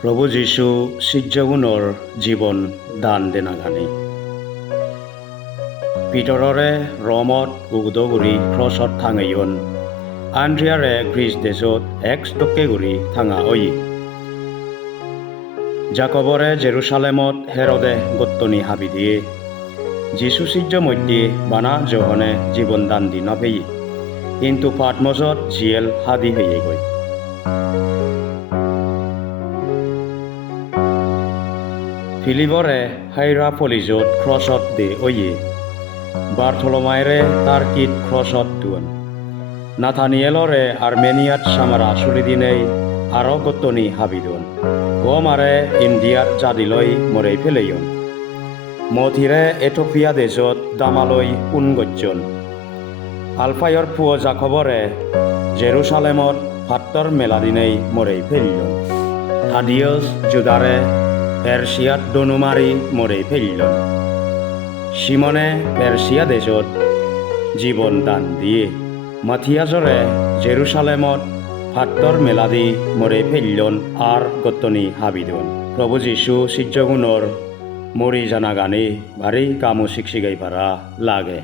প্রভু যীশু সিজ্জগুণৰ জীৱন দান দেনাগানি পিতৰৰে ৰমত উগদগুৰি ক্ৰছত থাঙেয়ন আন্দ্ৰিয়াৰে গ্ৰীচ দেশত এক ষ্টকে গুৰি থাঙা অই জাকবৰে জেৰুচালেমত হেৰদে গত্তনি হাবি দিয়ে যীশু সিজ্জ মধ্যে বানা জহনে জীবন দান দি নভেই কিন্তু পাটমজত জিয়েল হাদি হয়ে গই ফিলিবরে হাইরা পলিজত ক্রসত দে ওয়ে বার্থলমাইরে তার্কিত ক্রসত দুন নাথানিয়েলরে আর্মেনিয়াত সামারা সুলিদিনেই আরো গত্তনি হাবিদন ও মারে ইন্ডিয়াত জাদিলই মরে ফেলেয়ন মথিরে এথোপিয়া দেশত দামালই উনগজ্জন আলফায়র ফুয় জাকবরে জেরুসালেমত ভাত্তর মেলা দিনেই মরে ফেলিয়ন থাদিয়স জুদারে পেরসিয়াত দনুমারি মরে ফেলিলন সিমনে পেরসিয়া দেশত জীবন দান দিয়ে মাথিয়াজরে জেরুসালেমত ভাত্তর মেলাদি মরে ফেলিলন আর গত্তনি হাবিদন প্রভু যীশু সিজ্জগুণর মরি জানা গানে ভারী কামু শিক্ষিগাই পারা লাগে।